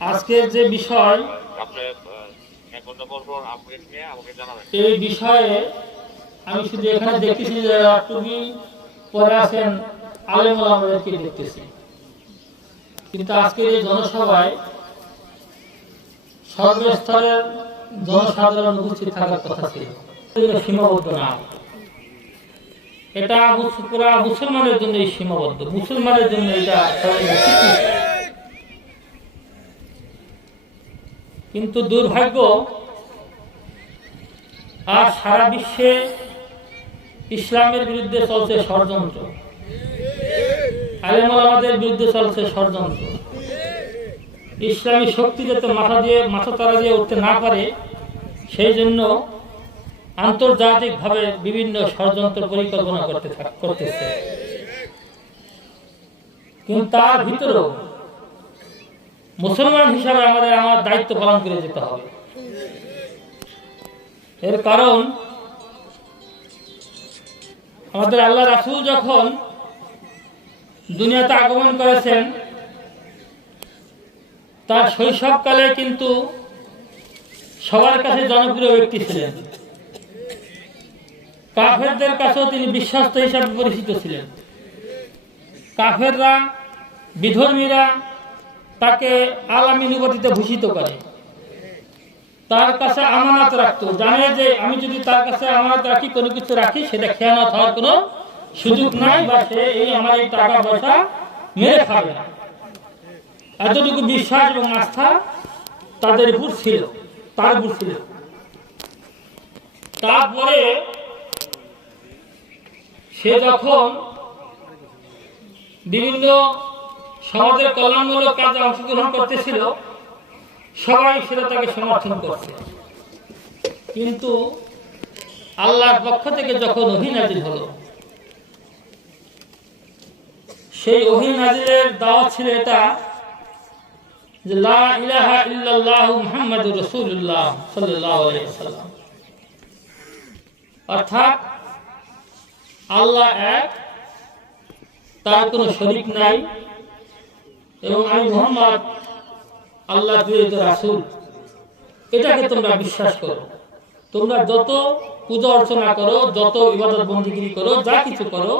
আজকের যে বিষয় এই বিষয়ে আমি শুধু এখানে দেখতেছি যে তুমি পরে আছেন আলেম আমাদেরকে দেখতেছি। কিন্তু আজকের এই জনসভায় সর্বস্তরের জনসাধারণ উপস্থিত থাকার কথা ছিল। সীমাবদ্ধ না। এটা পুরা মুসলমানের জন্য সীমাবদ্ধ। মুসলমানের জন্য এটা কিন্তু দুর্ভাগ্য আর সারা বিশ্বে ইসলামের বিরুদ্ধে চলছে ষড়যন্ত্র। আলেম বিরুদ্ধে চলছে ষড়যন্ত্র। ইসলামী শক্তি যাতে মাথা দিয়ে, মাথা তারা দিয়ে উঠতে না পারে, সেই জন্য আন্তর্জাতিকভাবে বিভিন্ন ষড়যন্ত্র পরিকল্পনা করতে করতেছে। কিন্তু তার ভিতরেও মুসলমান হিসাবে আমাদের আমার দায়িত্ব পালন করে যেতে হবে। এর কারণ, আমাদের আল্লাহ রাসূল যখন দুনিয়াতে আগমন করেছেন, তার শৈশবকালে কিন্তু সবার কাছে জনপ্রিয় ব্যক্তি ছিলেন। কাফেরদের কাছেও তিনি বিশ্বস্ত হিসাবে পরিচিত ছিলেন। কাফেররা, বিধর্মীরা তাকে আলামী উপাধিতে ভূষিত করে। তার কাছে আমানত রাখতো। জানে যে আমি যদি তার কাছে আমানত রাখি, কোনো কিছু রাখি, সেটা খেয়ানত হওয়ার কোনো সুযোগ নাই বা সে এই আমার এই টাকা পয়সা মেরে খাবে এতটুকু বিশ্বাস এবং আস্থা তাদের উপর ছিল, তার উপর ছিল। তারপরে সে যখন বিভিন্ন সমাজের কল্যাণমূলক কাজে অংশগ্রহণ করতেছিল সবাই সেটা তাকে সমর্থন করছে। কিন্তু আল্লাহর পক্ষ থেকে যখন অভিনাজিল হলো সেই অভিনাজিলের দাওয়াত ছিল এটা যে লা ইলাহা ইল্লাল্লাহু মুহাম্মাদুর রাসূলুল্লাহ সাল্লাল্লাহু আলাইহি ওয়াসাল্লাম। অর্থাৎ আল্লাহ এক তার কোনো শরীক নাই। এবং আমি মোহাম্মদ আল্লাহ রাসুল। এটাকে তোমরা বিশ্বাস করো। তোমরা যত পূজা অর্চনা করো, যত ইবাদত বন্দিগিরি করো, যা কিছু করো